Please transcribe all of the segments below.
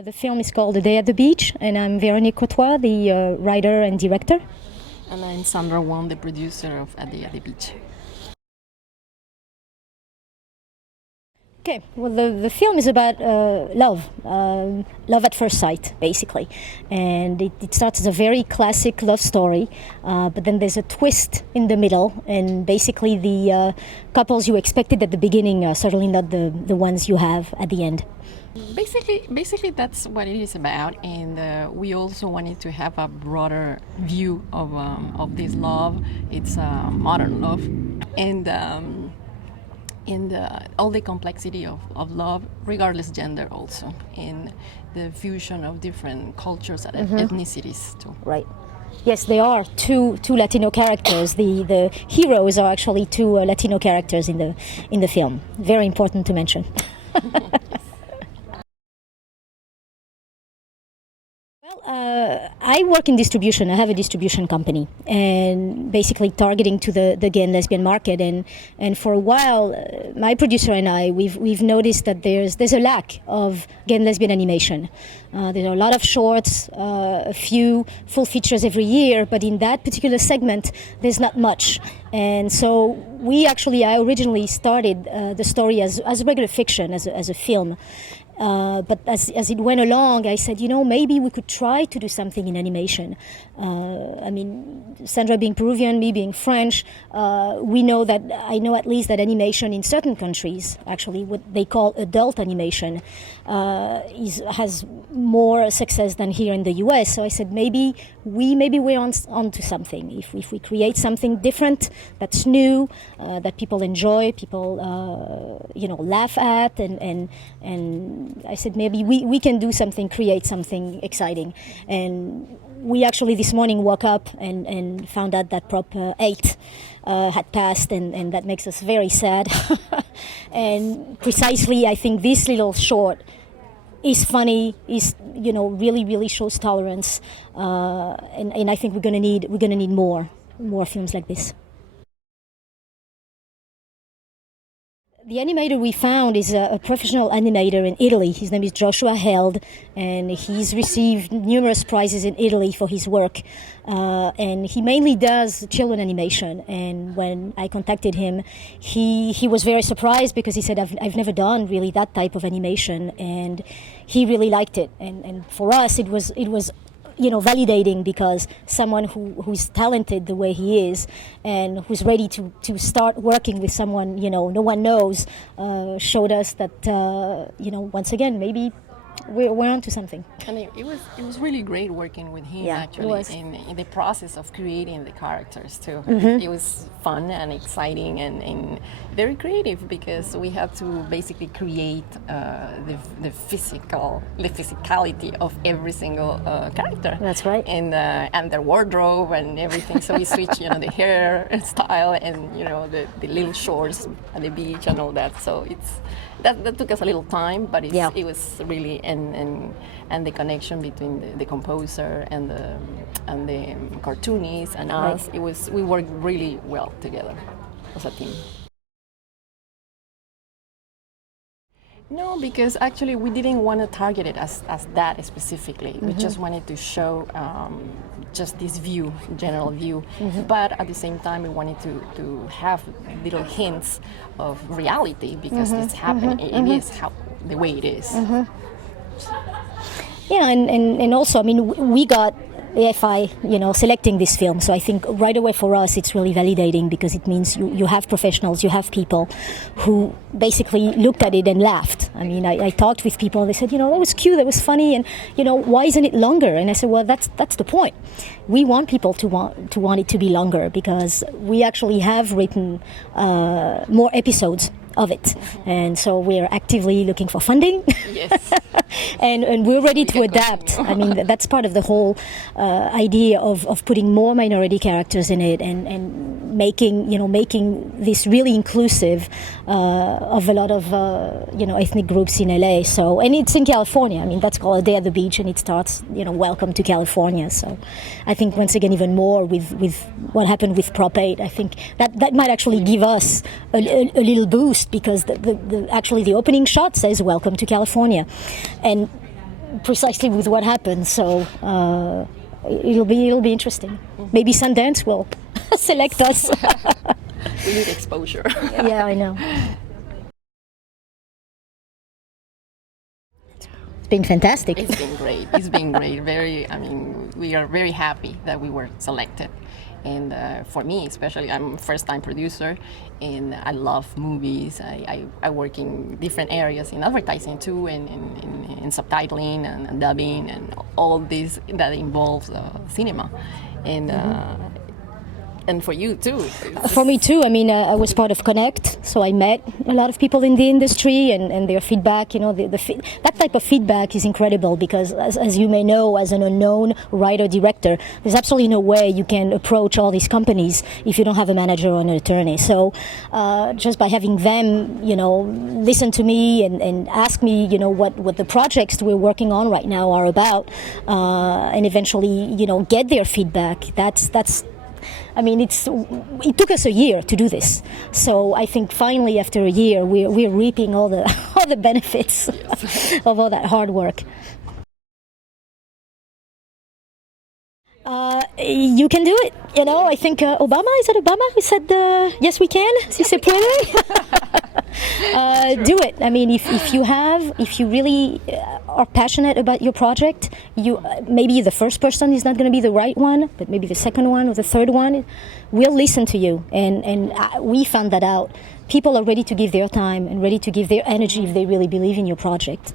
The film is called A Day at the Beach, and I'm Véronique Courtois, the writer and director. And I'm Sandra Wong, the producer of A Day at the Beach. Okay, well, the film is about love at first sight, basically. And it starts as a very classic love story, but then there's a twist in the middle, and basically the couples you expected at the beginning are certainly not the ones you have at the end. Basically, that's what it is about, and we also wanted to have a broader view of this love. It's modern love, and all the complexity of love, regardless gender, also, and the fusion of different cultures and ethnicities too. Right. Yes, there are two Latino characters. The heroes are actually two Latino characters in the film. Very important to mention. I work in distribution. I have a distribution company, and basically targeting to the gay and lesbian market. And for a while, my producer and I, we've noticed that there's a lack of gay and lesbian animation. There are a lot of shorts, a few full features every year, but in that particular segment, there's not much. And so I originally started the story as regular fiction, as a film. But as it went along, I said, maybe we could try to do something in animation. Sandra being Peruvian, me being French, I know at least that animation in certain countries, actually what they call adult animation, has more success than here in the US. So I said, maybe we're onto something. If we create something different, that's new, that people enjoy, people laugh at, and I said maybe we can do something, create something exciting. And we actually this morning woke up and found out that Prop 8 had passed, and that makes us very sad. And precisely, I think this little short is funny, is really, really shows tolerance, and I think we're gonna need more films like this. The animator we found is a professional animator in Italy. His name is Joshua Held, and he's received numerous prizes in Italy for his work. And he mainly does children animation. And when I contacted him, he was very surprised because he said, I've never done really that type of animation, and he really liked it. And for us, it was validating, because someone who's talented the way he is and who's ready to start working with someone no one knows, showed us that once again maybe we're onto something. And it was really great working with him, actually, in the process of creating the characters too. It was fun and exciting and very creative, because we had to basically create the physicality of every single character. That's right. And their wardrobe and everything. So we switched, the hair style and the little shorts at the beach and all that. So that took us a little time, but it was really and the connection between the composer and the cartoonist and us. Right. We worked really well together as a team. No, because actually we didn't want to target it as that specifically. We just wanted to show just this view, general view, but at the same time we wanted to have little hints of reality, because it's happening. It is the way it is. Yeah, and also, we got AFI, selecting this film. So I think right away for us, it's really validating, because it means you have professionals, you have people who basically looked at it and laughed. I talked with people, and they said, that was cute, that was funny, and why isn't it longer? And I said, well, that's the point. We want people to want it to be longer, because we actually have written more episodes of it, and so we're actively looking for funding. Yes. and we're ready to adapt. That's part of the whole idea of putting more minority characters in it, and making this really inclusive of a lot of ethnic groups in LA. So, and it's in California. That's called A Day at the Beach, and it starts welcome to California. So I think once again, even more with what happened with Prop 8, I think that might actually give us a little boost, because actually the opening shot says welcome to California. And precisely with what happened. So it'll be interesting. Maybe Sundance will select us. We need exposure. Yeah, I know. It's been fantastic. It's been great. It's been great. We are very happy that we were selected. And for me, especially, I'm a first-time producer, and I love movies. I work in different areas in advertising too, and in subtitling and dubbing and all this that involves cinema. And for you too. For me too. I mean, I was part of Connect, so I met a lot of people in the industry, and their feedback. That type of feedback is incredible because, as you may know, as an unknown writer-director, there's absolutely no way you can approach all these companies if you don't have a manager or an attorney. So, just by having them, listen to me and ask me, what the projects we're working on right now are about, and eventually, get their feedback. That's. I mean, it took us a year to do this, so I think finally after a year we're reaping all the benefits of all that hard work. You can do it. I think Obama, is it Obama who said yes we can? Si se puede. Do it. I mean, if you really are passionate about your project, maybe the first person is not going to be the right one, but maybe the second one or the third one will listen to you. And we found that out. People are ready to give their time and ready to give their energy if they really believe in your project.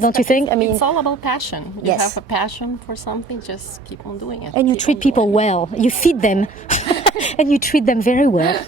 Don't you think? I mean, it's all about passion. You yes. have a passion for something, just keep on doing it. And you treat people well. You feed them, and you treat them very well.